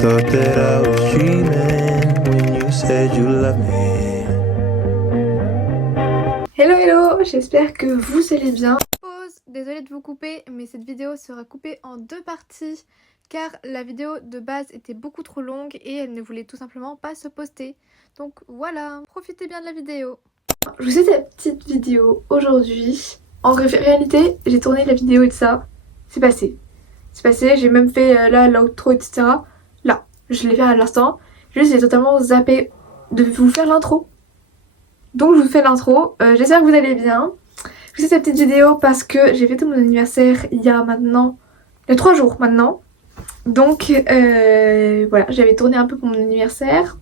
thought that I was dreaming when you said you loved me. Hello hello, j'espère que vous allez bien. Pause, désolée de vous couper, mais cette vidéo sera coupée en deux parties car la vidéo de base était beaucoup trop longue et elle ne voulait tout simplement pas se poster. Donc voilà, profitez bien de la vidéo. Je vous fais cette petite vidéo aujourd'hui. En réalité, j'ai tourné la vidéo et de ça, c'est passé. C'est passé, j'ai même fait là l'outro, etc. Là, je l'ai fait à l'instant. Juste, j'ai totalement zappé de vous faire l'intro. Donc je vous fais l'intro, j'espère que vous allez bien. Je fais cette petite vidéo parce que j'ai fêté mon anniversaire il y a 3 jours maintenant. Donc voilà, j'avais tourné un peu pour mon anniversaire.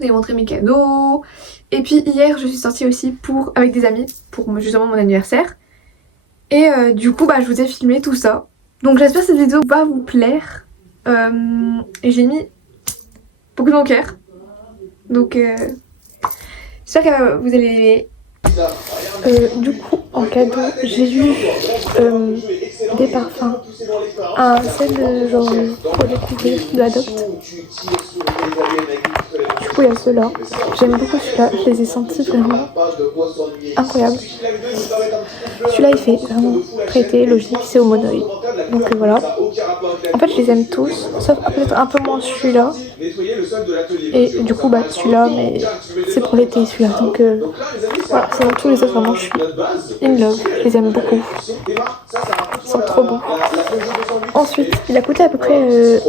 J'ai montré mes cadeaux. Et puis hier je suis sortie aussi avec des amis pour justement mon anniversaire. Et du coup je vous ai filmé tout ça. Donc j'espère que cette vidéo va vous plaire. Et j'ai mis beaucoup de mon cœur. Donc j'espère que vous allez l'aimer. Du coup, en cadeau, j'ai eu des parfums. Un set de genre pour découvrir de Adopt. Du coup, il y a ceux-là. J'aime beaucoup celui-là. Je les ai sentis vraiment incroyables. Celui-là, il fait vraiment prêter, logique, c'est au monoï. Donc voilà. En fait, je les aime tous, sauf peut-être un peu moins celui-là. Et du coup, celui-là, mais c'est pour l'été celui-là. Donc voilà, sinon tous les autres, vraiment, je suis in love. Je les aime beaucoup. Ils sont trop bons. Ensuite, il a coûté à peu près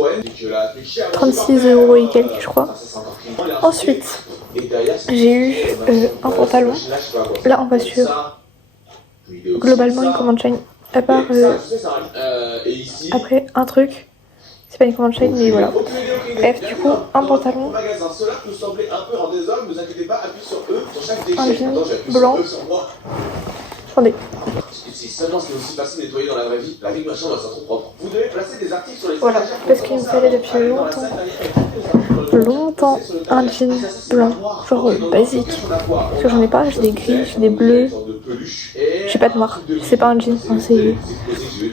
36 € et quelques, je crois. Ensuite, j'ai eu un pantalon. Là, en voiture. Globalement, une commande Shine. À part après un truc. C'est pas une commande Shine, mais voilà. Bref, du coup, un pantalon. Un jean blanc. Attendez. Voilà, parce qu'il me fallait depuis longtemps un jean blanc, genre basique. Parce que j'en ai pas, j'ai des gris, j'ai des bleus. J'ai pas de noir, c'est pas un jean, enfin,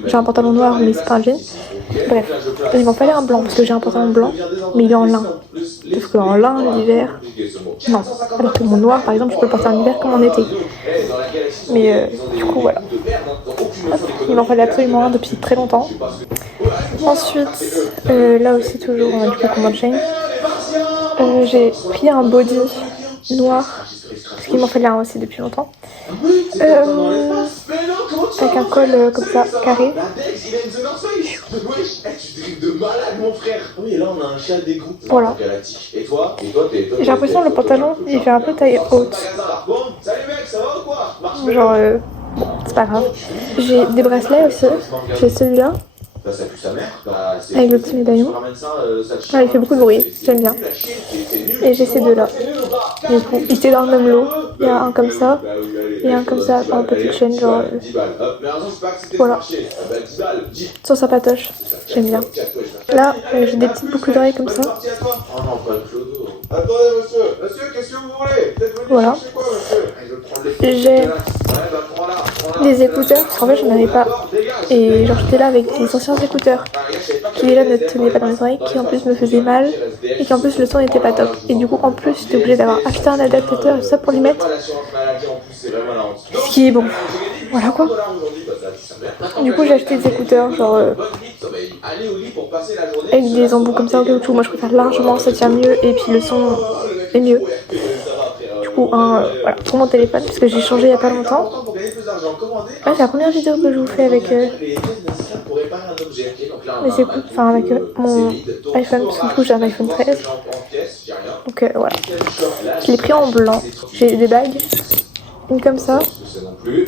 j'ai un pantalon noir mais c'est pas un jean. Bref, il m'en fallait un blanc parce que j'ai un pantalon blanc mais il est en lin. Sauf qu'en lin l'hiver, non. Alors que mon noir par exemple je peux le porter en hiver comme en été. Mais du coup voilà. Hop, il m'en fallait absolument un depuis très longtemps. Ensuite, là aussi toujours du coup commande Shine. J'ai pris un body noir parce qu'il m'en fallait un aussi depuis longtemps. Avec un col comme ça, carré. Voilà. J'ai l'impression que le pantalon il fait un peu taille haute. Genre, bon, c'est pas grave. J'ai des bracelets aussi. J'ai celui-là. Avec le petit médaillon. Ah, il fait beaucoup de bruit, j'aime bien. Et j'ai ces deux-là. Du coup, ils étaient dans le même lot. Il y a un comme ça et un comme ça en petite chaîne, genre. Voilà. Sans sa patoche, j'aime bien. Là, j'ai des petites boucles d'oreilles comme ça. Voilà. J'ai des écouteurs, parce qu'en fait j'en avais pas. Et genre j'étais là avec des anciens écouteurs qui déjà ne tenaient pas dans les oreilles, qui en plus me faisaient mal et qui en plus le son n'était pas top. Et du coup en plus j'étais obligée d'avoir acheté un adaptateur et tout ça pour les mettre. Ce qui est bon. Voilà quoi. Du coup j'ai acheté des écouteurs genre avec des embouts comme ça au caoutchouc. Moi je préfère largement, ça tient mieux et puis le son est mieux. Voilà, pour mon téléphone parce que j'ai changé il y a pas longtemps. C'est la première vidéo que je vous fais avec mes écoutes, enfin avec mon iPhone parce que du coup j'ai un iPhone 13. Donc voilà. Je l'ai pris en blanc. J'ai des bagues, une comme ça. J'ai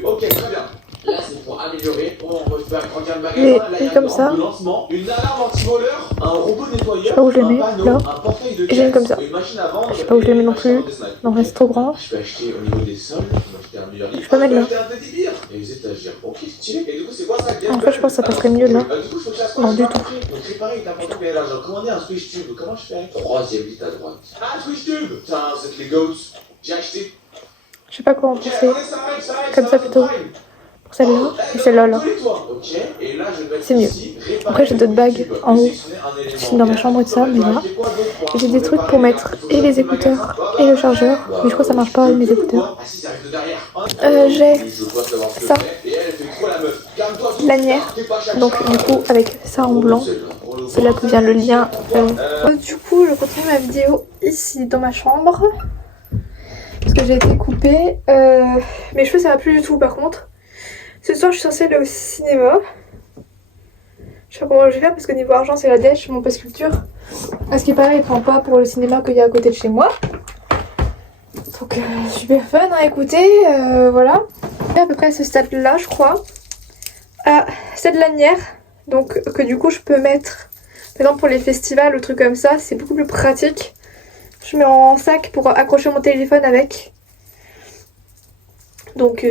une comme ça. Je sais pas où je les mets, là. Et j'ai une comme ça. Je sais pas où je les mets non plus. Non, c'est trop grand. Je peux mettre là. En fait, je pense que ça passerait mieux là. Non, du tout. Je sais pas quoi en penser. Comme ça plutôt. pour celle-là et celle-là là. C'est mieux. Après j'ai d'autres bagues en haut qui sont dans ma chambre et tout ça, mais voilà. J'ai des trucs pour mettre et les écouteurs et le chargeur, mais je crois que ça marche pas avec mes écouteurs. J'ai ça, lanière, donc du coup avec ça en blanc. C'est là que vient le lien. Du coup, je continue ma vidéo ici dans ma chambre. Parce que j'ai été coupée. Mes cheveux, ça va plus du tout par contre. Ce soir, je suis censée aller au cinéma. Je sais pas comment je vais faire parce que niveau argent, c'est la dèche, mon passe culture. À ce qui paraît, il prend pas pour le cinéma qu'il y a à côté de chez moi. Donc, super fun à écouter. Voilà. Et à peu près à ce stade-là, je crois. À cette lanière. Donc, que du coup, je peux mettre. Par exemple pour les festivals ou trucs comme ça, c'est beaucoup plus pratique. Je mets en sac pour accrocher mon téléphone avec. Donc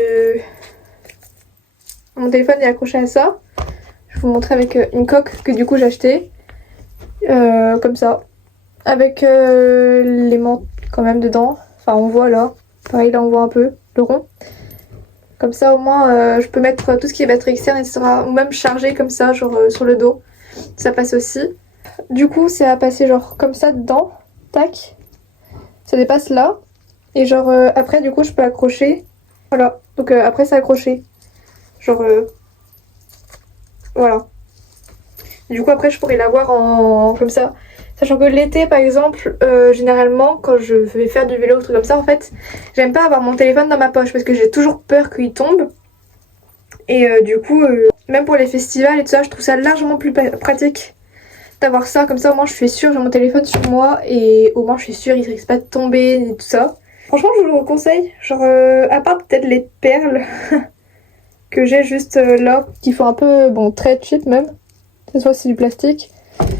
mon téléphone est accroché à ça. Je vais vous montrer avec une coque que du coup j'ai acheté. Comme ça. Avec l'aimant quand même dedans. Enfin on voit là. Pareil là on voit un peu le rond. Comme ça au moins je peux mettre tout ce qui est batterie externe etc. Ou même charger comme ça genre sur le dos. Ça passe aussi. Du coup c'est à passer genre comme ça dedans. Tac. Ça dépasse là. Et genre après du coup je peux accrocher. Voilà. Donc après c'est accroché. Genre voilà. Du coup après je pourrais l'avoir en comme ça. Sachant que l'été par exemple, généralement quand je vais faire du vélo ou truc comme ça en fait, j'aime pas avoir mon téléphone dans ma poche parce que j'ai toujours peur qu'il tombe. Et du coup, même pour les festivals et tout ça, je trouve ça largement plus pratique d'avoir ça. Comme ça au moins je suis sûre, j'ai mon téléphone sur moi et au moins je suis sûre il risque pas de tomber et tout ça. Franchement je vous le conseille, genre à part peut-être les perles que j'ai juste là, qui font un peu, bon très cheap même, cette fois c'est du plastique.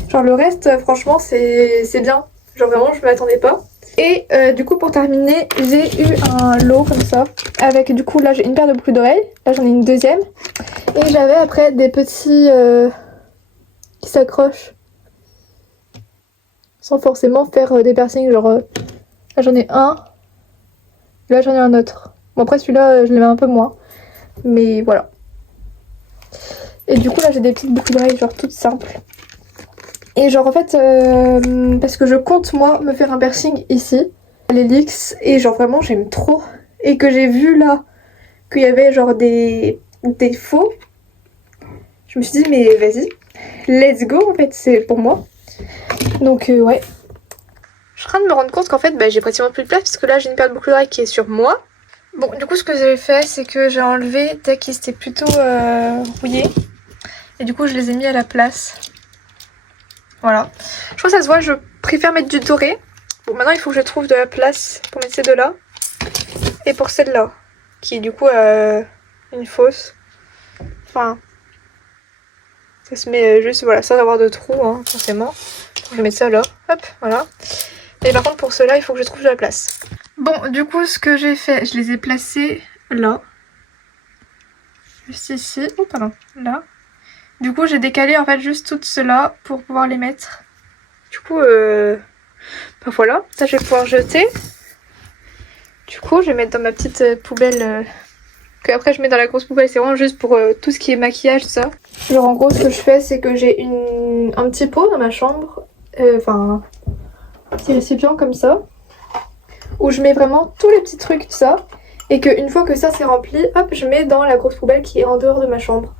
Genre le reste franchement c'est bien, genre vraiment je m'attendais pas. Et du coup pour terminer j'ai eu un lot comme ça, avec du coup là j'ai une paire de boucles d'oreilles, là j'en ai une deuxième. Et j'avais après des petits qui s'accrochent sans forcément faire des piercings, genre là j'en ai un, là j'en ai un autre. Bon après celui-là je l'aimais un peu moins, mais voilà. Et du coup là j'ai des petites boucles d'oreilles genre toutes simples. Et genre en fait parce que je compte moi me faire un piercing ici, à l'hélix, et genre vraiment j'aime trop. Et que j'ai vu là qu'il y avait genre des faux. Je me suis dit mais vas-y, let's go en fait, c'est pour moi. Donc ouais. Je suis en train de me rendre compte qu'en fait j'ai pratiquement plus de place parce que là j'ai une paire de boucles d'oreilles qui est sur moi. Bon du coup ce que j'ai fait c'est que j'ai enlevé dès qu'ils étaient plutôt rouillés. Et du coup je les ai mis à la place. Voilà. Je crois que ça se voit, je préfère mettre du doré. Bon maintenant il faut que je trouve de la place pour mettre ces deux là. Et pour celle-là. Qui est du coup une fausse. Enfin. Ça se met juste voilà sans avoir de trou hein, forcément. Je vais mettre ça là. Hop, voilà. Et par contre pour ceux-là il faut que je trouve de la place. Bon du coup ce que j'ai fait, je les ai placés là. Juste ici. Oh pardon, là. Du coup j'ai décalé en fait juste toutes ceux-là pour pouvoir les mettre. Du coup bah voilà, ça je vais pouvoir jeter. Du coup je vais mettre dans ma petite poubelle que après je mets dans la grosse poubelle. C'est vraiment juste pour tout ce qui est maquillage tout ça. Genre en gros ce que je fais c'est que j'ai un petit pot dans ma chambre. Enfin un petit récipient comme ça. Où je mets vraiment tous les petits trucs tout ça. Et qu'une fois que ça c'est rempli, hop je mets dans la grosse poubelle qui est en dehors de ma chambre.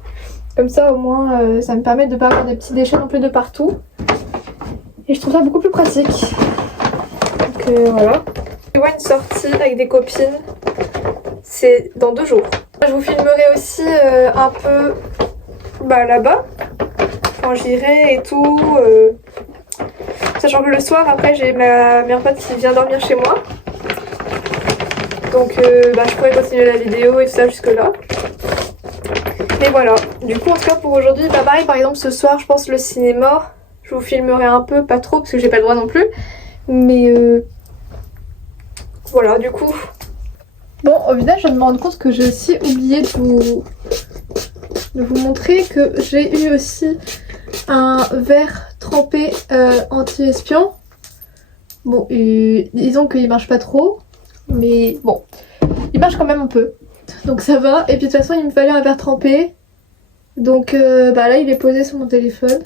Comme ça au moins ça me permet de ne pas avoir des petits déchets non plus de partout. Et je trouve ça beaucoup plus pratique. Donc voilà. Je vois une sortie avec des copines. C'est dans 2 jours. Je vous filmerai aussi un peu là-bas. Quand j'irai et tout. Sachant que le soir après j'ai ma meilleure pote qui vient dormir chez moi. Donc je pourrais continuer la vidéo et tout ça jusque là. Mais voilà, du coup en tout cas pour aujourd'hui, pareil par exemple ce soir je pense le cinéma, je vous filmerai un peu, pas trop parce que j'ai pas le droit non plus. Mais voilà du coup. Bon au final je me rends compte que j'ai aussi oublié de vous montrer que j'ai eu aussi un verre trempé anti-espion. Bon disons qu'il marche pas trop, mais bon, il marche quand même un peu. Donc ça va. Et puis de toute façon il me fallait un verre trempé. Donc bah là il est posé sur mon téléphone.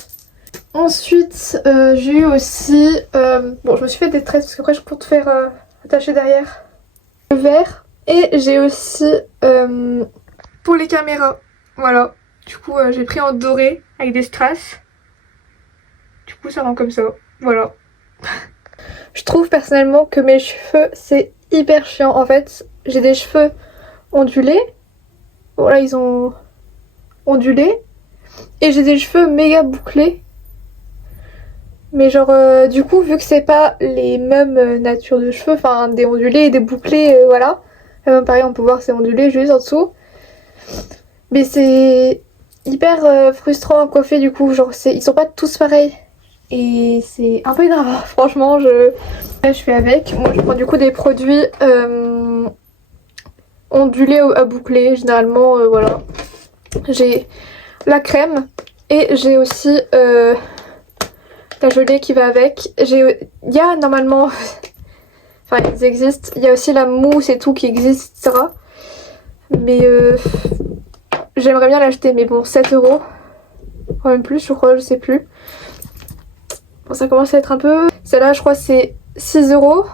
Ensuite j'ai eu aussi... bon je me suis fait des tresses parce qu'après je compte faire attacher derrière le verre. Et j'ai aussi pour les caméras. Voilà. Du coup j'ai pris en doré avec des strass. Du coup ça rend comme ça. Voilà. Je trouve personnellement que mes cheveux c'est hyper chiant. En fait j'ai des cheveux ondulés. Voilà ils ont ondulé. Et j'ai des cheveux méga bouclés. Mais genre du coup vu que c'est pas les mêmes natures de cheveux, enfin des ondulés et des bouclés voilà. Pareil on peut voir c'est ondulé juste en dessous. Mais c'est hyper frustrant à coiffer du coup, genre ils sont pas tous pareils. Et c'est un peu énervant franchement. Là, je fais avec. Moi je prends du coup des produits ondulés à boucler généralement voilà. J'ai la crème et j'ai aussi la gelée qui va avec. Il y a normalement enfin ils existent, il y a aussi la mousse et tout qui existe etc. Mais j'aimerais bien l'acheter mais bon 7 €, ou même plus je crois, je sais plus. Bon ça commence à être un peu... Celle-là je crois c'est 6 €.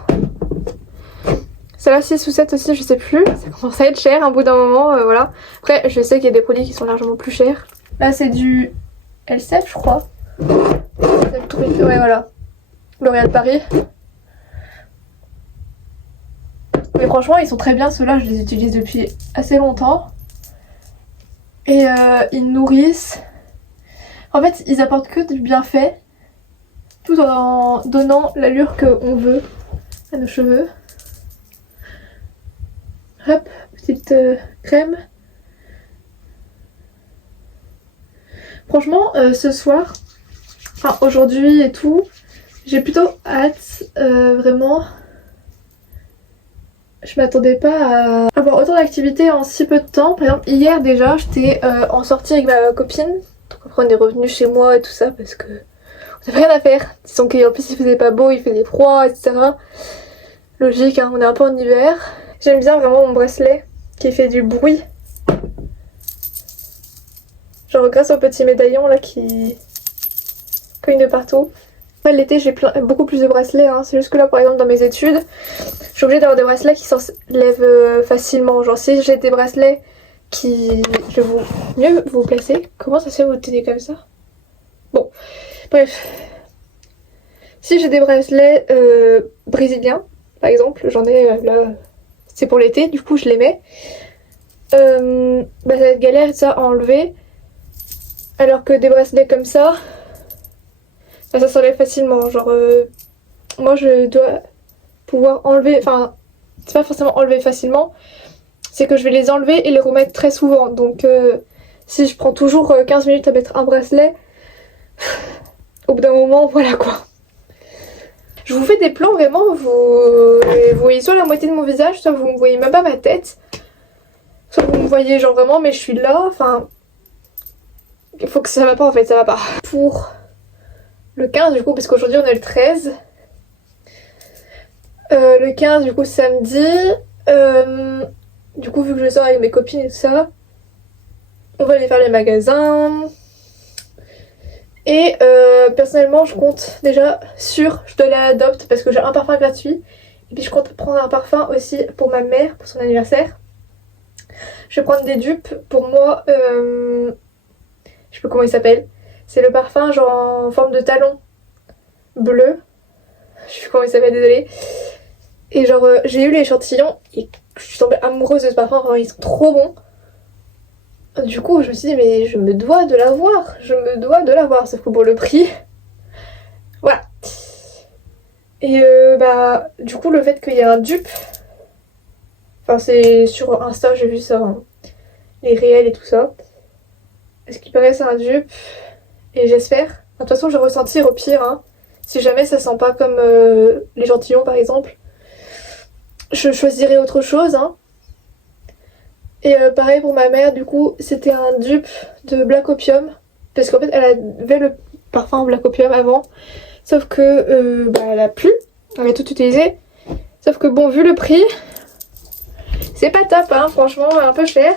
Celle-là 6 ou 7 aussi je sais plus. Ça commence à être cher un bout d'un moment voilà. Après je sais qu'il y a des produits qui sont largement plus chers. Là c'est du Elseve je crois. Ouais voilà. L'Oréal Paris. Mais franchement ils sont très bien ceux-là, je les utilise depuis assez longtemps. Et ils nourrissent. En fait ils apportent que du bienfait. Tout en donnant l'allure qu'on veut à nos cheveux. Hop, petite crème. Franchement ce soir, enfin aujourd'hui et tout, j'ai plutôt hâte vraiment. Je m'attendais pas à avoir autant d'activités en si peu de temps. Par exemple hier déjà j'étais en sortie avec ma copine. Donc après on est revenu chez moi et tout ça parce que on avait rien à faire. Disons qu'en plus il faisait pas beau, il faisait froid etc. Logique hein, on est un peu en hiver. J'aime bien vraiment mon bracelet qui fait du bruit. Genre grâce au petit médaillon là qui cogne de partout. Après l'été j'ai beaucoup plus de bracelets hein. C'est juste que là par exemple dans mes études je suis obligée d'avoir des bracelets qui s'enlèvent facilement. Genre si j'ai des bracelets qui... Je vais mieux vous placer. Comment ça se fait vous tenez comme ça? Bon bref. Si j'ai des bracelets brésiliens par exemple, j'en ai là, c'est pour l'été du coup je les mets. Bah ça va être galère ça à enlever. Alors que des bracelets comme ça, bah, ça s'enlève facilement. Genre moi je dois pouvoir enlever, enfin c'est pas forcément enlever facilement, c'est que je vais les enlever et les remettre très souvent. Donc si je prends toujours 15 minutes à mettre un bracelet, au bout d'un moment voilà quoi. Je vous fais des plans vraiment, vous voyez soit la moitié de mon visage, soit vous ne voyez même pas ma tête, soit vous me voyez genre vraiment mais je suis là, enfin il faut que ça va pas en fait, ça va pas. Pour le 15 du coup, parce qu'aujourd'hui on est le 13, le 15 du coup samedi, du coup vu que je sors avec mes copines et tout ça, on va aller faire les magasins. Et personnellement je compte déjà sur, je dois aller à Adopt parce que j'ai un parfum gratuit. Et puis je compte prendre un parfum aussi pour ma mère, pour son anniversaire. Je vais prendre des dupes pour moi, je sais pas comment il s'appelle. C'est le parfum genre en forme de talon bleu. Je sais plus comment il s'appelle, désolée. Et genre j'ai eu l'échantillon et je suis tombée amoureuse de ce parfum, vraiment ils sont trop bons. Du coup je me suis dit mais je me dois de l'avoir, sauf que pour le prix, voilà. Et bah du coup le fait qu'il y ait un dupe, enfin c'est sur Insta j'ai vu ça, hein, les réels et tout ça. Est-ce qu'il paraît c'est un dupe et j'espère. De toute façon j'ai ressenti au pire, hein, si jamais ça sent pas comme l'échantillon par exemple, je choisirai autre chose, hein. Et pareil pour ma mère, du coup c'était un dupe de Black Opium. Parce qu'en fait elle avait le parfum Black Opium avant. Sauf que bah, elle a plus, elle a tout utilisé. Sauf que bon vu le prix, C'est pas top, hein, franchement, un peu cher.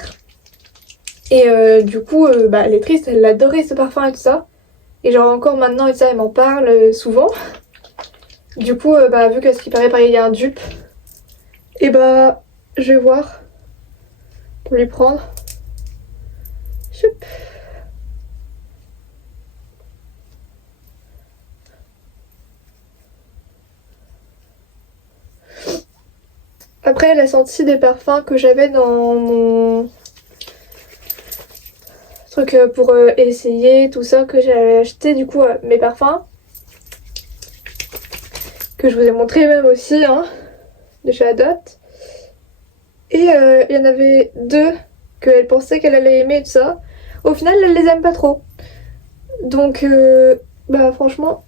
Et du coup, elle est triste, elle adorait ce parfum et tout ça. Et genre encore maintenant et ça, elle m'en parle souvent. Du coup, vu que ce qui paraît, pareil, il y a un dupe. Et je vais voir pour lui prendre. Choup. Après, elle a senti des parfums que j'avais dans mon truc pour essayer, tout ça, que j'avais acheté du coup mes parfums. Que je vous ai montré même aussi, hein, de chez Adopt. Et il y en avait 2 qu'elle pensait qu'elle allait aimer et tout ça. Au final, elle les aime pas trop. Donc, franchement,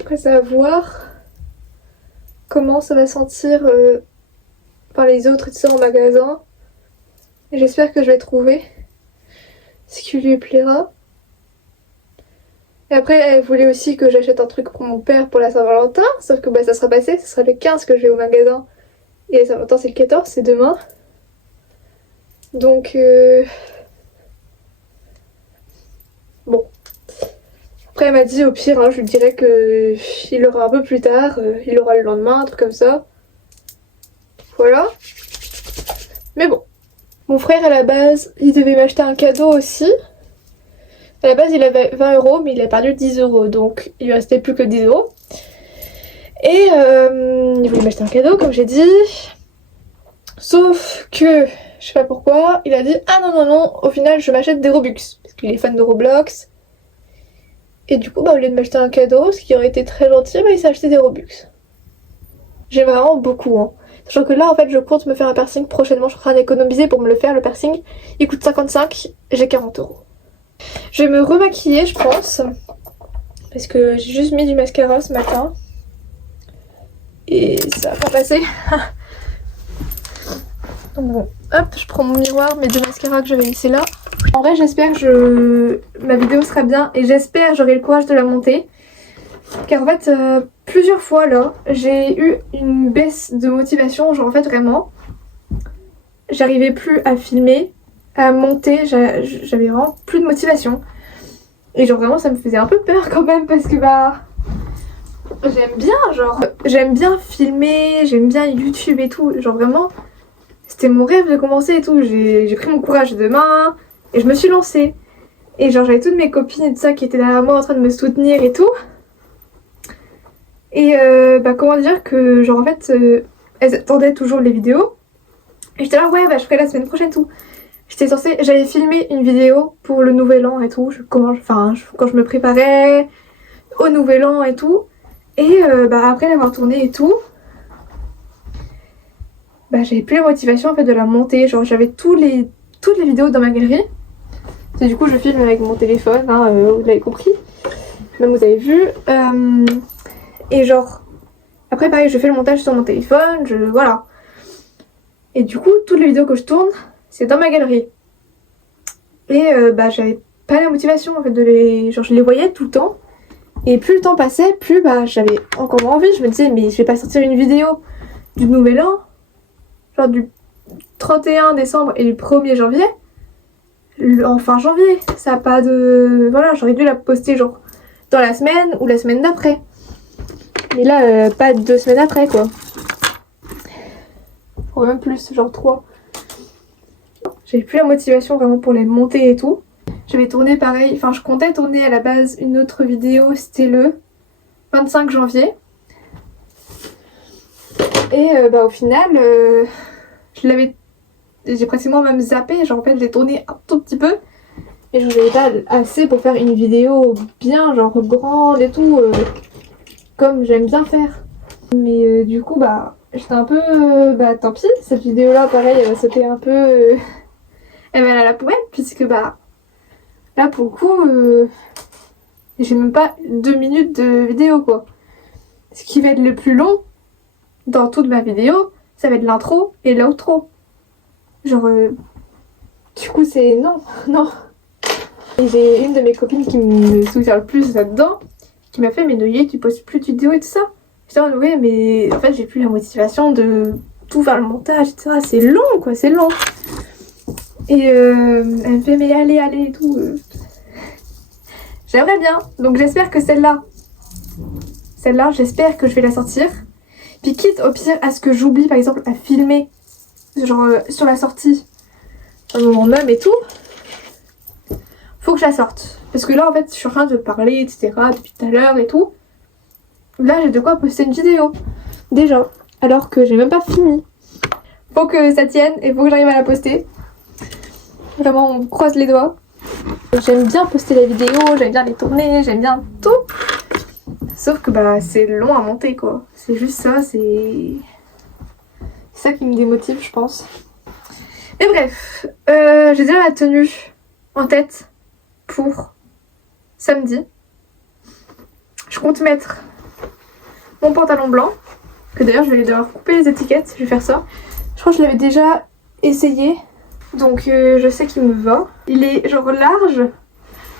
après ça va voir comment ça va sentir par les autres et tout ça en magasin. J'espère que je vais trouver ce qui lui plaira. Et après, elle voulait aussi que j'achète un truc pour mon père pour la Saint-Valentin. Sauf que ça sera passé, ce sera le 15 que je vais au magasin. Et la Saint-Valentin c'est le 14, c'est demain. Donc, bon. Après, elle m'a dit au pire, hein, je lui dirais qu'il aura un peu plus tard. Il aura le lendemain, un truc comme ça. Voilà. Mais bon. Mon frère, à la base, il devait m'acheter un cadeau aussi. À la base, il avait 20 €, mais il a perdu 10 €. Donc, il lui restait plus que 10 €. Et il voulait m'acheter un cadeau, comme j'ai dit. Sauf que, je sais pas pourquoi, il a dit « Ah non, non, non, au final, je m'achète des Robux. » Parce qu'il est fan de Roblox. Et du coup, au lieu de m'acheter un cadeau, ce qui aurait été très gentil, il s'est acheté des Robux. J'aime vraiment beaucoup, hein. Sachant que là, en fait, je compte me faire un piercing prochainement. Je suis en train d'économiser pour me le faire, le piercing. Il coûte 55, j'ai 40 €. Je vais me remaquiller, je pense. Parce que j'ai juste mis du mascara ce matin. Et ça va pas passer. Donc bon, hop, je prends mon miroir, mes 2 mascaras que j'avais laissés là. En vrai, j'espère que ma vidéo sera bien et j'espère que j'aurai le courage de la monter. Car en fait, plusieurs fois là, j'ai eu une baisse de motivation. Genre en fait, vraiment, j'arrivais plus à filmer, à monter, j'avais vraiment plus de motivation. Et genre vraiment, ça me faisait un peu peur quand même parce que j'aime bien filmer, j'aime bien YouTube et tout. Genre vraiment, c'était mon rêve de commencer et tout. J'ai pris mon courage de main et je me suis lancée. Et genre j'avais toutes mes copines et tout ça qui étaient derrière moi en train de me soutenir et tout. Et comment dire que genre en fait elles attendaient toujours les vidéos. Et j'étais là ouais je ferai la semaine prochaine tout. J'avais filmé une vidéo pour le nouvel an et tout. Quand je me préparais au nouvel an et tout. Et après l'avoir tourné et tout, j'avais plus la motivation en fait de la monter. Genre j'avais toutes les vidéos dans ma galerie. Et du coup je filme avec mon téléphone, hein, vous l'avez compris. Même vous avez vu. Et genre après pareil je fais le montage sur mon téléphone, voilà. Et du coup toutes les vidéos que je tourne c'est dans ma galerie. Et j'avais pas la motivation en fait je les voyais tout le temps. Et plus le temps passait, plus j'avais encore moins envie. Je me disais mais je vais pas sortir une vidéo du nouvel an, genre du 31 décembre et du 1er janvier. En fin janvier, ça a pas de... Voilà, j'aurais dû la poster genre dans la semaine ou la semaine d'après. Mais là, pas 2 semaines après quoi. Ou même plus, genre 3. J'avais plus la motivation vraiment pour les monter et tout. J'avais tourné pareil, je comptais tourner à la base une autre vidéo, c'était le 25 janvier. Et au final, j'ai pratiquement même zappé, genre en fait je l'ai tourné un tout petit peu. Et je n'avais pas assez pour faire une vidéo bien, genre grande et tout, comme j'aime bien faire. Mais du coup j'étais un peu, tant pis, cette vidéo là pareil elle va sauter un peu, elle va aller à la poubelle puisque là pour le coup j'ai même pas 2 minutes de vidéo quoi. Ce qui va être le plus long dans toute ma vidéo, ça va être l'intro et l'outro. Genre du coup c'est non. Et j'ai une de mes copines qui me soutient le plus là-dedans, qui m'a fait mais Noyer tu postes plus de vidéos et tout ça. Putain ouais mais en fait j'ai plus la motivation de tout faire le montage, etc. C'est long quoi, c'est long. Et elle me fait mais allez et tout. J'aimerais bien, donc j'espère que celle-là, j'espère que je vais la sortir. Puis quitte au pire à ce que j'oublie par exemple à filmer, genre sur la sortie, au moment même et tout, faut que je la sorte. Parce que là en fait je suis en train de parler etc depuis tout à l'heure et tout. Là j'ai de quoi poster une vidéo, déjà, alors que j'ai même pas fini. Faut que ça tienne et faut que j'arrive à la poster. Vraiment on croise les doigts. J'aime bien poster la vidéo, j'aime bien les tourner, j'aime bien tout. Sauf que bah c'est long à monter quoi. C'est juste ça, c'est ça qui me démotive je pense. Mais bref, j'ai déjà la tenue en tête pour samedi. Je compte mettre mon pantalon blanc, que d'ailleurs je vais devoir couper les étiquettes, je vais faire ça. Je crois que je l'avais déjà essayé, donc je sais qu'il me va. Il est genre large,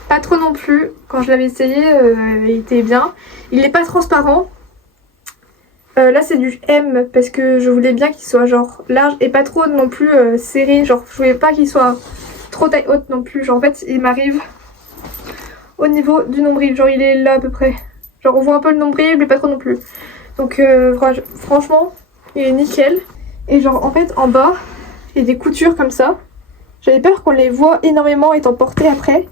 pas trop non plus. Quand je l'avais essayé, il était bien. Il n'est pas transparent. Là c'est du M parce que je voulais bien qu'il soit genre large et pas trop non plus serré. Genre je voulais pas qu'il soit trop taille haute non plus. Genre en fait il m'arrive au niveau du nombril. Genre il est là à peu près. Genre on voit un peu le nombril mais pas trop non plus. Donc franchement il est nickel. Et genre en fait en bas il y a des coutures comme ça. J'avais peur qu'on les voit énormément étant portées après.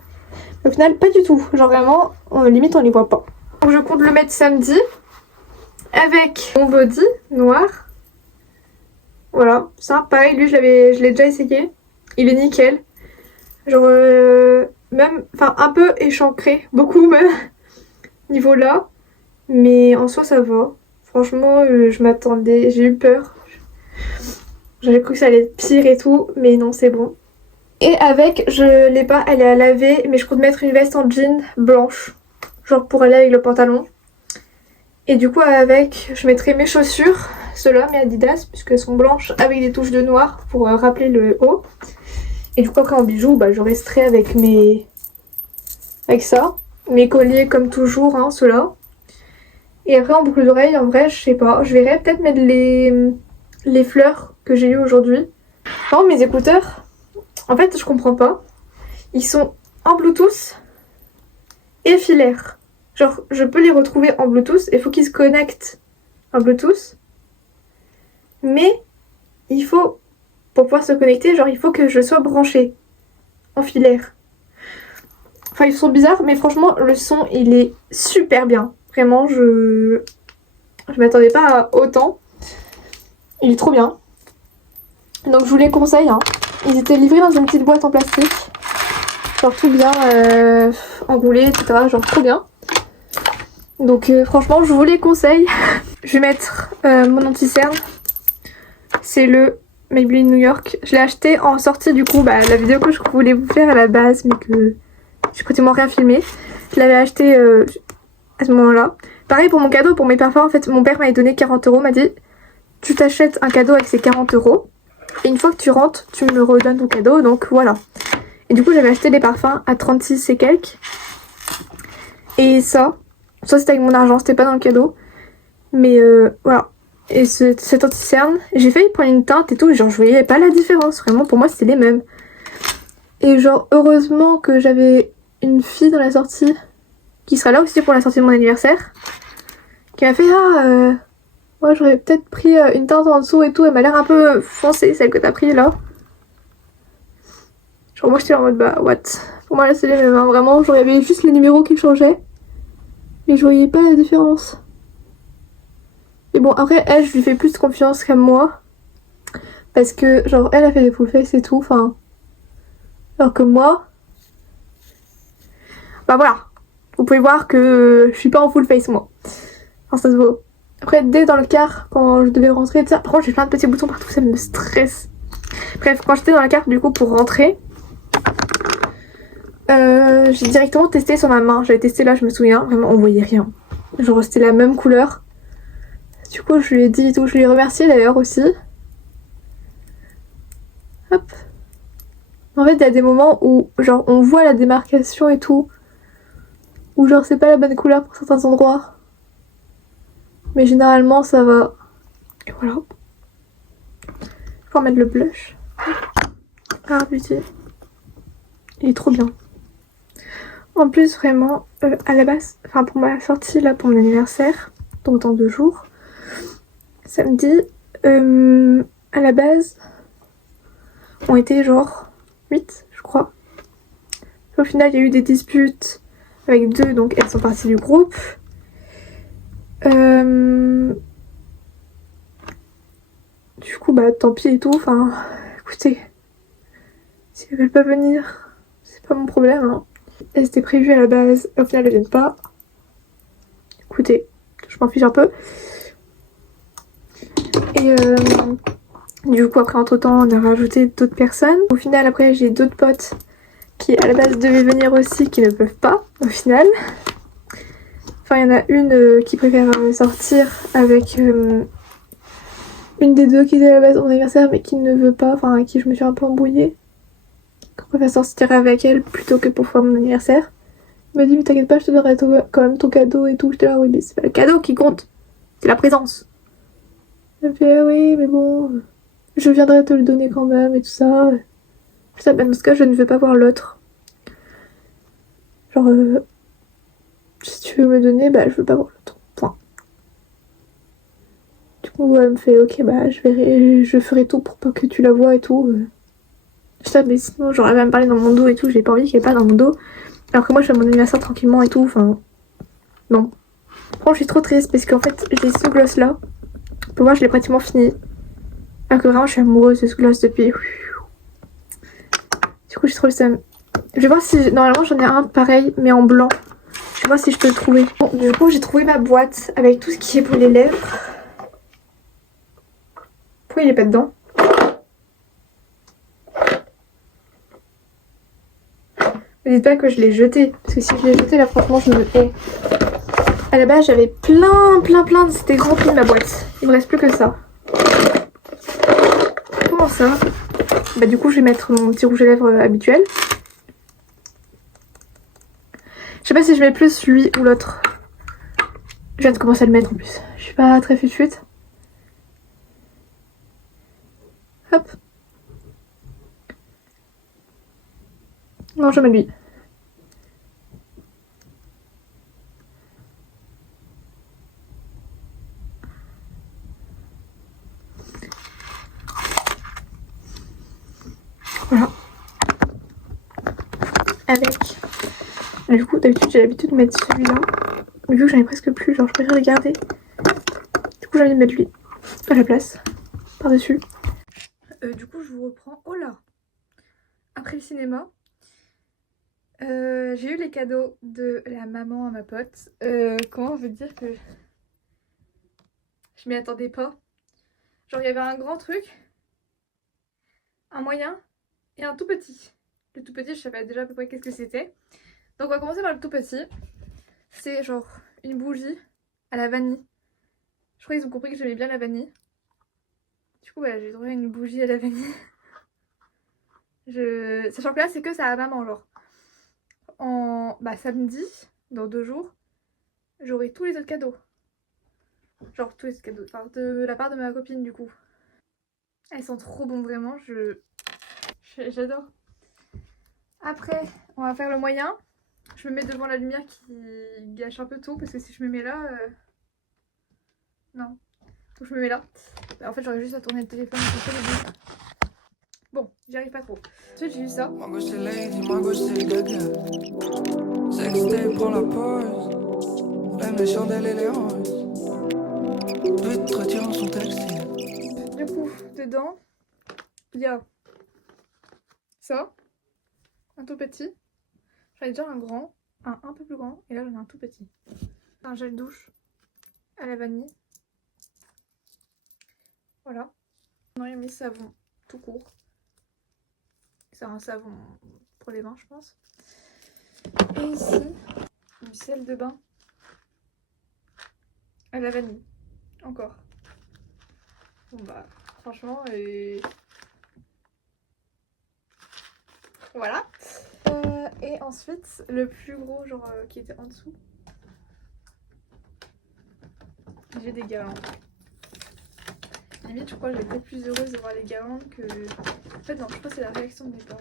Au final pas du tout. Genre vraiment limite on les voit pas. Donc je compte le mettre samedi. Avec mon body noir. Voilà, ça pareil, lui je l'ai déjà essayé. Il est nickel. Genre même, enfin un peu échancré, beaucoup même, niveau là. Mais en soi ça va. Franchement je m'attendais, j'ai eu peur. J'avais cru que ça allait être pire et tout, mais non c'est bon. Et avec, je l'ai pas, elle est à laver, mais je compte mettre une veste en jean blanche. Genre pour aller avec le pantalon. Et du coup avec, je mettrai mes chaussures, ceux-là, mes Adidas, puisqu'elles sont blanches avec des touches de noir pour rappeler le haut. Et du coup après en bijoux, bah, je resterai avec avec ça. Mes colliers comme toujours, hein, ceux-là. Et après en boucle d'oreille, en vrai, je sais pas, je verrai peut-être mettre les fleurs que j'ai eues aujourd'hui. Par contre mes écouteurs, en fait je comprends pas. Ils sont en Bluetooth et filaires. Genre, je peux les retrouver en Bluetooth, il faut qu'ils se connectent en Bluetooth. Mais, il faut, pour pouvoir se connecter, genre, il faut que je sois branchée en filaire. Enfin, ils sont bizarres, mais franchement, le son, il est super bien. Vraiment, je m'attendais pas à autant. Il est trop bien. Donc, je vous les conseille, hein. Ils étaient livrés dans une petite boîte en plastique. Genre, tout bien enroulé, etc. Genre, trop bien. Donc franchement je vous les conseille. Je vais mettre mon anti-cerne. C'est le Maybelline New York. Je l'ai acheté en sortie du coup, la vidéo que je voulais vous faire à la base mais que j'ai pratiquement rien filmé. Je l'avais acheté à ce moment-là. Pareil pour mon cadeau, pour mes parfums, en fait mon père m'avait donné 40 €, m'a dit tu t'achètes un cadeau avec ces 40 € et une fois que tu rentres tu me redonnes ton cadeau, donc voilà. Et du coup j'avais acheté des parfums à 36 et quelques. Et ça c'était avec mon argent, c'était pas dans le cadeau. Mais voilà. Et cet anti-cerne, j'ai failli prendre une teinte et tout, genre je voyais pas la différence. Vraiment pour moi c'était les mêmes. Et genre heureusement que j'avais une fille dans la sortie, qui sera là aussi pour la sortie de mon anniversaire, qui m'a fait ouais j'aurais peut-être pris une teinte en dessous et tout, elle m'a l'air un peu foncée celle que t'as pris là. Genre moi j'étais en mode bah what. Pour moi là c'est les mêmes, hein. Vraiment genre il y avait juste les numéros qui changeaient. Mais je voyais pas la différence. Et bon après elle je lui fais plus confiance qu'à moi. Parce que genre elle a fait des full face et tout, enfin. Alors que moi. Bah voilà. Vous pouvez voir que je suis pas en full face moi. Enfin ça se voit. Après dès dans le car quand je devais rentrer, par contre j'ai plein de petits boutons partout, ça me stresse. Bref quand j'étais dans la carte du coup pour rentrer. J'ai directement testé sur ma main, j'avais testé là je me souviens, vraiment on voyait rien. Genre c'était la même couleur. Du coup je lui ai dit et tout, je lui ai remercié d'ailleurs aussi. Hop. En fait il y a des moments où genre on voit la démarcation et tout. Ou genre c'est pas la bonne couleur pour certains endroits. Mais généralement ça va. Et voilà. pouvoir mettre le blush. Rare Beauty. Il est trop bien. En plus, vraiment, à la base, enfin pour ma sortie là, pour mon anniversaire, donc dans 2 jours, samedi, à la base, on était genre 8, je crois. Au final, il y a eu des disputes avec 2, donc elles sont parties du groupe. Du coup, bah tant pis et tout. Enfin, écoutez, si elles veulent pas venir, c'est pas mon problème. Hein. Elles étaient prévues à la base, au final elles viennent pas. Écoutez, je m'en fiche un peu. Et du coup, après, entre-temps, on a rajouté d'autres personnes. Au final, après, j'ai d'autres potes qui, à la base, devaient venir aussi, qui ne peuvent pas, au final. Enfin, il y en a une qui préfère sortir avec une des 2 qui était à la base mon anniversaire, mais qui ne veut pas, enfin, avec qui je me suis un peu embrouillée. Je préfère sortir avec elle plutôt que pour faire mon anniversaire. Elle m'a dit, mais t'inquiète pas, je te donnerai quand même ton cadeau et tout. J'étais là, oui, mais c'est pas le cadeau qui compte, c'est la présence. Elle me fait, ah oui, mais bon, je viendrai te le donner quand même et tout ça. Je sais, ben dans ce cas, je ne veux pas voir l'autre. Genre, si tu veux me le donner, bah je veux pas voir l'autre. Point. Du coup, elle me fait, ok, bah je ferai tout pour pas que tu la vois et tout. Je sais, mais sinon, j'aurais même parlé dans mon dos et tout. J'ai pas envie qu'elle parle dans mon dos. Alors que moi, je fais mon anniversaire tranquillement et tout. Enfin, non. Franchement, je suis trop triste parce qu'en fait, j'ai ce gloss là. Pour moi, je l'ai pratiquement fini. Alors que vraiment, je suis amoureuse de ce gloss depuis. Du coup, j'ai trop le seum. Je vais voir si. Normalement, j'en ai un pareil, mais en blanc. Je vais voir si je peux le trouver. Bon, du coup, j'ai trouvé ma boîte avec tout ce qui est pour les lèvres. Pourquoi il est pas dedans? Ne dites pas que je l'ai jeté. Parce que si je l'ai jeté, là, franchement, je me hais. À la base, j'avais plein. C'était rempli ma boîte. Il me reste plus que ça. Comment ça? Bah, du coup, je vais mettre mon petit rouge à lèvres habituel. Je sais pas si je mets plus lui ou l'autre. Je viens de commencer à le mettre en plus. Je suis pas très fuite. Hop. Non, je mets lui. Voilà. Avec. Du coup, d'habitude, j'ai l'habitude de mettre celui-là. Mais vu que j'en ai presque plus, genre, je préfère les garder. Du coup, j'ai envie de mettre lui à la place. Par-dessus. Du coup, je vous reprends. Oh là! Après le cinéma, j'ai eu les cadeaux de la maman à ma pote. Comment on veut dire que je m'y attendais pas. Genre, il y avait un grand truc, un moyen et un tout petit. Le tout petit, je savais déjà à peu près qu'est-ce que c'était. Donc, on va commencer par le tout petit. C'est genre une bougie à la vanille. Je crois qu'ils ont compris que j'aimais bien la vanille. Du coup, voilà, j'ai trouvé une bougie à la vanille. Sachant que là, c'est que ça à maman, genre. Samedi, dans 2 jours, j'aurai tous les autres cadeaux. Genre tous les autres cadeaux. Enfin, de la part de ma copine, du coup. Elles sont trop bonnes, vraiment. J'adore. Après, on va faire le moyen. Je me mets devant la lumière qui gâche un peu tout. Parce que si je me mets là... Non. Donc je me mets là. En fait, j'aurais juste à tourner le téléphone. Bon, j'y arrive pas trop. Ensuite, j'ai eu ça. Ma gauche c'est Lady, ma gauche c'est Gaga. Sextape pour la pause. Même les chandelles et les roses. Vite retirant son textile. Du coup, dedans, il y a ça. Un tout petit. J'en ai déjà un grand. Un peu plus grand. Et là, j'en ai un tout petit. Un gel douche à la vanille. Voilà. On a mis savon tout court. C'est un savon pour les mains, je pense. Et ici, du sel de bain à la vanille. Encore. Bon bah, franchement, voilà. Et ensuite, le plus gros, genre qui était en dessous. J'ai des galants. Limite, je crois que j'étais plus heureuse de voir les guirlandes que. En fait, non, je crois que c'est la réaction de mes parents.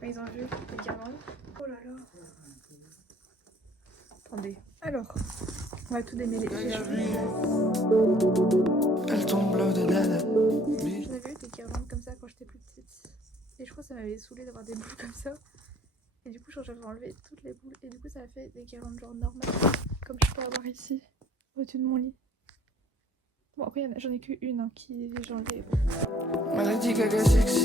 Quand ils ont vu les guirlandes. Oh là là. Attendez. Alors, on va tout démêler. Elle tombe là de dada. J'en avais eu des guirlandes comme ça quand j'étais plus petite. Et je crois que ça m'avait saoulé d'avoir des boules comme ça. Et du coup, genre, j'avais enlevé toutes les boules. Et du coup, ça a fait des guirlandes genre normales. Comme je peux avoir ici, au-dessus de mon lit. Bon, après, j'en ai qu'une hein, qui j'ai enlevé. Maladie gaga sexy.